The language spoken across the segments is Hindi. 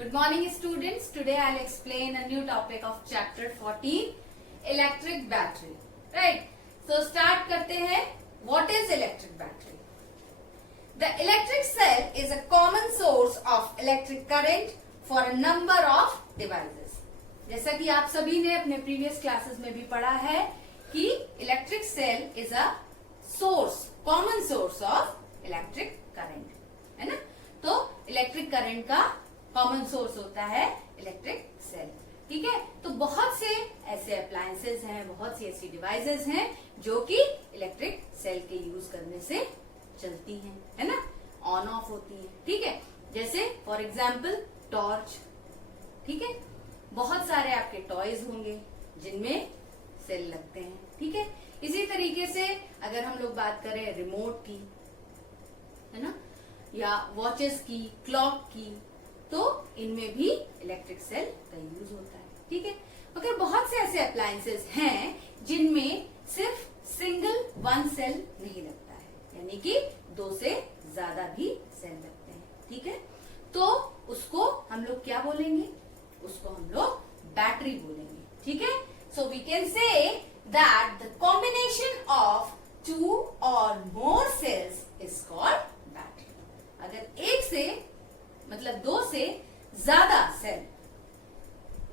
Good morning students. Today I'll explain a new topic of chapter 14 electric battery. Right. So start करते हैं. What is electric battery? The electric cell is a common source of electric current for a number of devices. जैसा कि आप सभी ने अपने previous classes में भी पढ़ा है कि electric cell is a source, common source of electric current. है ना? तो इलेक्ट्रिक करंट का कॉमन सोर्स होता है इलेक्ट्रिक सेल. ठीक है. तो बहुत से ऐसे अप्लायंसेस हैं, बहुत सी ऐसी डिवाइसेस हैं जो कि इलेक्ट्रिक सेल के यूज करने से चलती हैं, है ना, ऑन ऑफ होती हैं. ठीक है. जैसे फॉर एग्जाम्पल टॉर्च. ठीक है. बहुत सारे आपके टॉयज होंगे जिनमें सेल लगते हैं. ठीक है. इसी तरीके से अगर हम लोग बात करें रिमोट की, है ना, या वॉचेस की, क्लॉक की, तो इनमें भी इलेक्ट्रिक सेल का यूज होता है. ठीक है. मगर बहुत से ऐसे अप्लायंसेस हैं जिनमें सिर्फ सिंगल वन सेल नहीं लगता है, यानी कि दो से ज्यादा भी सेल लगते हैं. ठीक है. तो उसको हम लोग क्या बोलेंगे? उसको हम लोग बैटरी बोलेंगे. ठीक है. So we can say that the combination of two or more cells is called battery. अगर एक से मतलब दो से ज्यादा cell,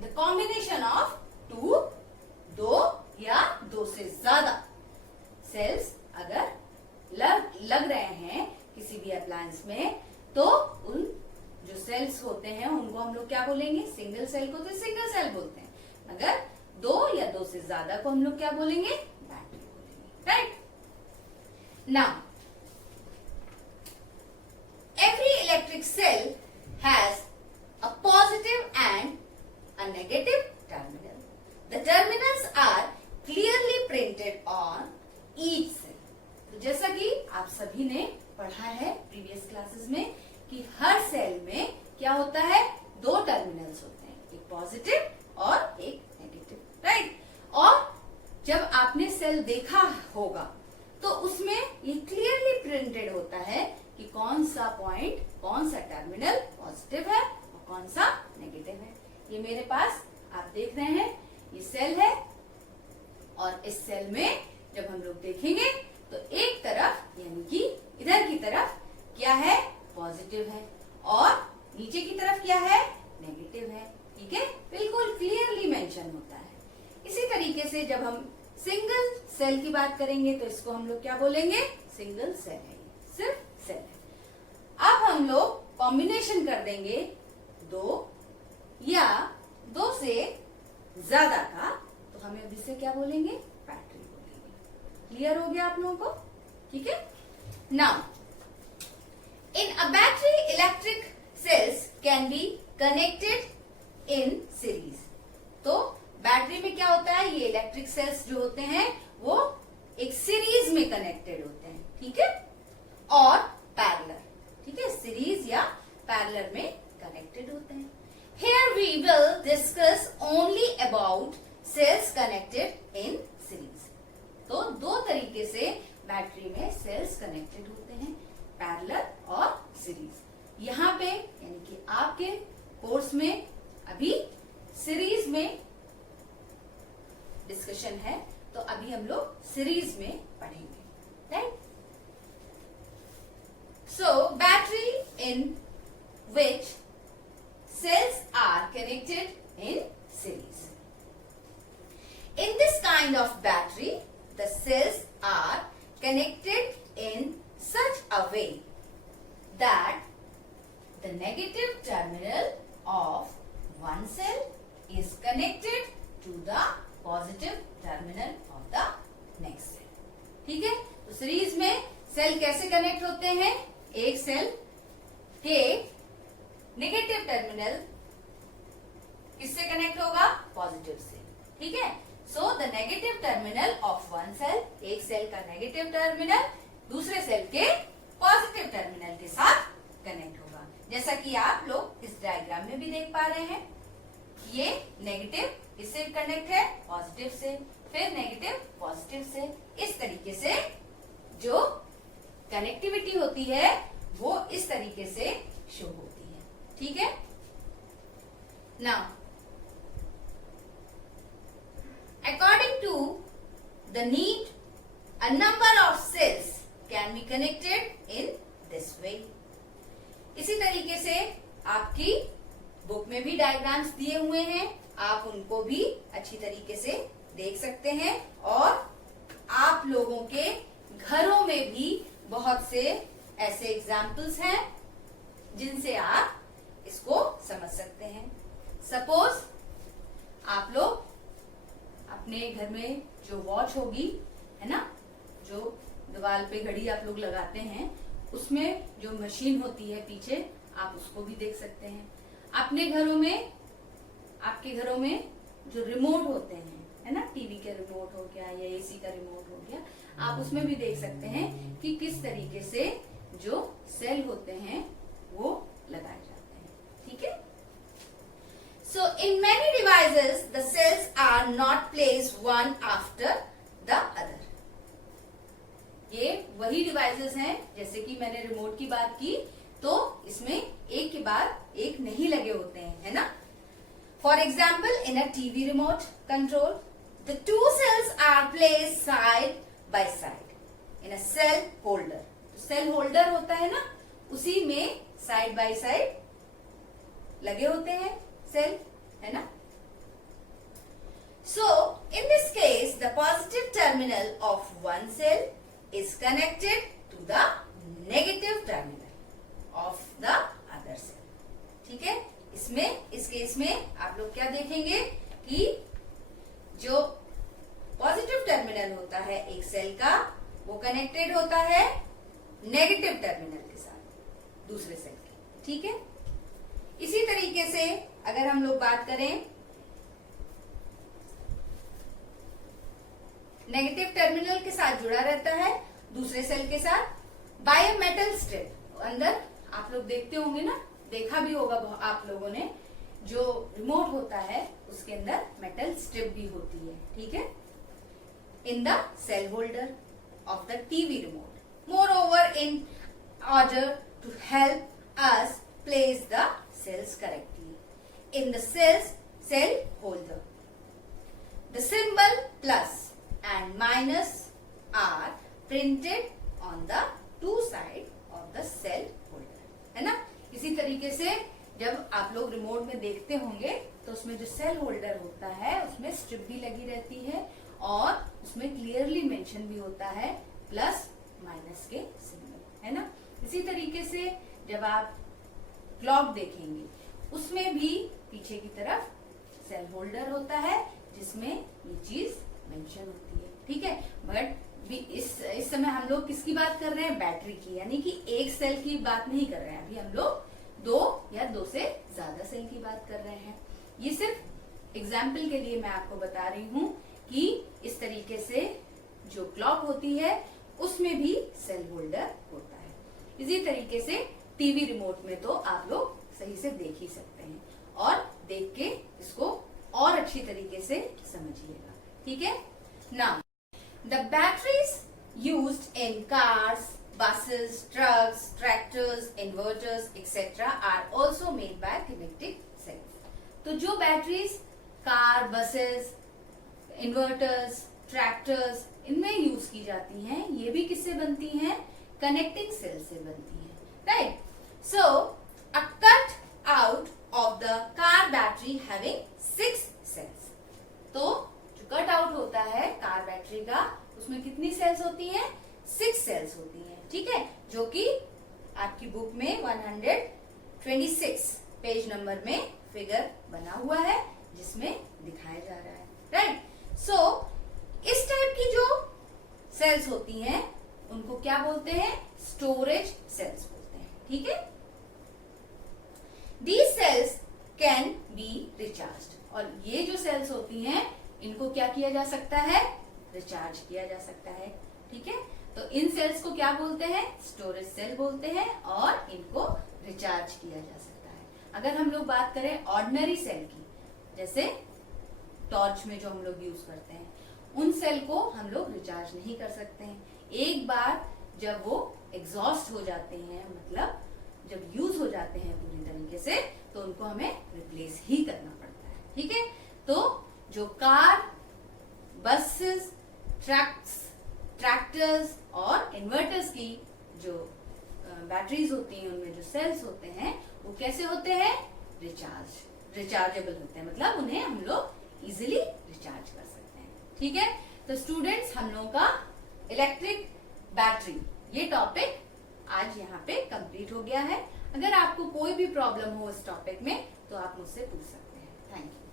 the combination of two, दो या दो से ज्यादा सेल्स अगर लग रहे हैं किसी भी अप्लायंस में, तो उन जो सेल्स होते हैं उनको हम लोग क्या बोलेंगे? सिंगल सेल को तो सिंगल सेल बोलते हैं. अगर दो या दो से ज्यादा को हम लोग क्या बोलेंगे? बैटरी बोलेंगे. Right. Now every electric cell has a positive and a negative terminal. The terminals are clearly printed on each cell. तो जैसा कि आप सभी ने पढ़ा है प्रीवियस क्लासेस में कि हर सेल में क्या होता है? दो टर्मिनल्स होते हैं, एक पॉजिटिव और एक नेगेटिव. राइट. और जब आपने सेल देखा होगा तो उसमें ये क्लियरली प्रिंटेड होता है कि कौन सा पॉइंट, कौन सा टर्मिनल पॉजिटिव है और कौन सा नेगेटिव है. ये मेरे पास आप देख रहे हैं, ये सेल है और इस सेल में जब हम लोग देखेंगे तो एक तरफ यानी कि इधर की तरफ क्या है? पॉजिटिव है और नीचे की तरफ क्या है? नेगेटिव है. ठीक है. बिल्कुल क्लियरली मेंशन होता है. इसी तरीके से जब हम सिंगल सेल की बात करेंगे तो इसको हम लोग क्या बोलेंगे? सिंगल सेल है, सिर्फ सेल है. अब हम लोग कॉम्बिनेशन कर देंगे दो या दो से ज्यादा का, तो हमें अब इसे क्या बोलेंगे? बैटरी बोलेंगे. क्लियर हो गया आप लोगों को? ठीक है. Now in a battery electric cells can be connected in series. तो बैटरी में क्या होता है? ये इलेक्ट्रिक सेल्स जो होते हैं वो एक सीरीज में कनेक्टेड होते हैं. ठीक है. और पैरेलल. ठीक है. सीरीज या पैरेलल में कनेक्टेड होते हैं. Here we will discuss only about cells connected in series. तो दो तरीके से बैटरी में सेल्स कनेक्टेड होते हैं, पैरेलल और सीरीज. यहाँ पे यानी कि आपके कोर्स में अभी सीरीज में डिस्कशन है, तो अभी हम लोग सीरीज में पढ़ेंगे. Right. So, battery in which cells are connected in series. In this kind of battery, the cells are connected in such a way that the negative terminal of one cell is connected to the positive terminal of the next cell. ठीक है. तो सीरीज में सेल कैसे कनेक्ट होते हैं? एक सेल के नेगेटिव टर्मिनल किससे कनेक्ट होगा? पॉजिटिव से. ठीक है. So the negative terminal of one cell, एक सेल का नेगेटिव टर्मिनल दूसरे सेल के पॉजिटिव टर्मिनल के साथ कनेक्ट होगा. जैसा कि आप लोग इस डायग्राम में भी देख पा रहे हैं. ये नेगेटिव इससे कनेक्ट है पॉजिटिव से, फिर नेगेटिव पॉजिटिव से. इस तरीके से जो कनेक्टिविटी होती है वो इस तरीके से शो होती है. ठीक है. Now, according to the need, a number of cells can be connected in this way. इसी तरीके से आपकी बुक में भी डायग्राम्स दिए हुए हैं, आप उनको भी अच्छी तरीके से देख सकते हैं और आप लोगों के घरों में भी बहुत से ऐसे एग्जाम्पल्स हैं जिनसे आप इसको समझ सकते हैं। सपोज आप लोग अपने घर में जो वॉच होगी, है ना, जो दीवार पे घड़ी आप लोग लगाते हैं, उसमें जो मशीन होती है पीछे, आप उसको भी देख सकते हैं। अपने घरों में, आपके घरों में जो रिमोट होते हैं, है ना, टीवी के रिमोट हो गया या एसी का रिमोट हो गया, आप उसमें भी देख सकते हैं कि किस तरीके से जो सेल होते हैं वो लगाए जाते हैं। ठीक है। So in many devices the cells are not placed one after the other. ये वही डिवाइसेस हैं, जैसे कि मैंने रिमोट की बात की, तो इसमें एक के बाद एक नहीं लगे होते हैं, है ना। For example, in a TV remote control the two cells are placed side by side in a cell holder. Cell holder होता है ना, उसी में साइड बाय साइड लगे होते हैं सेल, है ना। So in this case the positive terminal of one cell is connected to the negative terminal of the other cell. ठीक है। इसमें, इस केस में आप लोग क्या देखेंगे कि जो पॉजिटिव टर्मिनल होता है एक सेल का, वो कनेक्टेड होता है नेगेटिव टर्मिनल के साथ दूसरे सेल के। ठीक है। इसी तरीके से अगर हम लोग बात करें, नेगेटिव टर्मिनल के साथ जुड़ा रहता है दूसरे सेल के साथ बाय अ मेटल स्ट्रिप। अंदर आप लोग देखते होंगे ना, देखा भी होगा आप लोगों ने, जो रिमोट होता है उसके अंदर मेटल स्ट्रिप भी होती है। ठीक है। In the cell holder of the TV remote, moreover in order to help us place the cells correctly in the cell holder. The symbol plus and minus are printed on the two sides of the cell holder, है ना। इसी तरीके से जब आप लोग रिमोट में देखते होंगे तो उसमें जो सेल होल्डर होता है उसमें स्ट्रिप भी लगी रहती है और उसमें क्लियरली मेंशन भी होता है प्लस माइनस के सिंबल, है ना। इसी तरीके से जब आप क्लॉक देखेंगे, उसमें भी पीछे की तरफ सेल होल्डर होता है जिसमें ये चीज मेंशन होती है। ठीक है। बट इस समय हम लोग किसकी बात कर रहे हैं? बैटरी की, यानी कि एक सेल की बात नहीं कर रहे हैं। अभी हम लोग दो या दो से ज्यादा सेल की बात कर रहे हैं। ये सिर्फ एग्जाम्पल के लिए मैं आपको बता रही हूँ कि इस तरीके से जो क्लॉक होती है उसमें भी सेल होल्डर होता है। इसी तरीके से टीवी रिमोट में तो आप लोग सही से देख ही सकते हैं और देख के इसको और अच्छी तरीके से समझिएगा। ठीक है। Now the batteries used in cars, buses, trucks, tractors, inverters, etc. are also made by connecting cells. तो जो batteries car, buses, inverters, tractors, इनमें यूज की जाती हैं, ये भी किससे बनती हैं? कनेक्टिंग सेल से बनती हैं, right. So, a cut out of the car battery having 6 cells. तो जो कट आउट होता है कार बैटरी का, उसमें कितनी सेल्स होती हैं? 6 सेल्स होती हैं। ठीक है। जो कि आपकी बुक में 126 पेज नंबर में फिगर बना हुआ है जिसमें दिखाया जा रहा है, राइट। सो इस टाइप की जो सेल्स होती हैं उनको क्या बोलते हैं? स्टोरेज सेल्स बोलते हैं। ठीक है। These cells can be recharged. और ये जो सेल्स होती हैं इनको क्या किया जा सकता है? रिचार्ज किया जा सकता है। ठीक है। तो इन सेल्स को क्या बोलते हैं? स्टोरेज सेल बोलते हैं और इनको रिचार्ज किया जा सकता है। अगर हम लोग बात करें ऑर्डिनरी सेल की, जैसे टॉर्च में जो हम लोग यूज करते हैं, उन सेल को हम लोग रिचार्ज नहीं कर सकते हैं। एक बार जब वो एग्जॉस्ट हो जाते हैं, मतलब जब यूज हो जाते हैं पूरी तरीके से, तो उनको हमें रिप्लेस ही करना ठीक है, तो जो कार, बसेस, ट्रैक्टर्स और इन्वर्टर्स की जो बैटरीज होती हैं, उनमें जो सेल्स होते हैं वो कैसे होते हैं, रिचार्जेबल होते हैं, मतलब उन्हें हम लोग इजिली रिचार्ज कर सकते हैं। ठीक है, तो स्टूडेंट्स हम लोगों का इलेक्ट्रिक बैटरी ये टॉपिक आज यहाँ पे कंप्लीट हो गया है। अगर आपको कोई भी प्रॉब्लम हो इस टॉपिक में तो आप मुझसे पूछ सकते हैं। Thank you.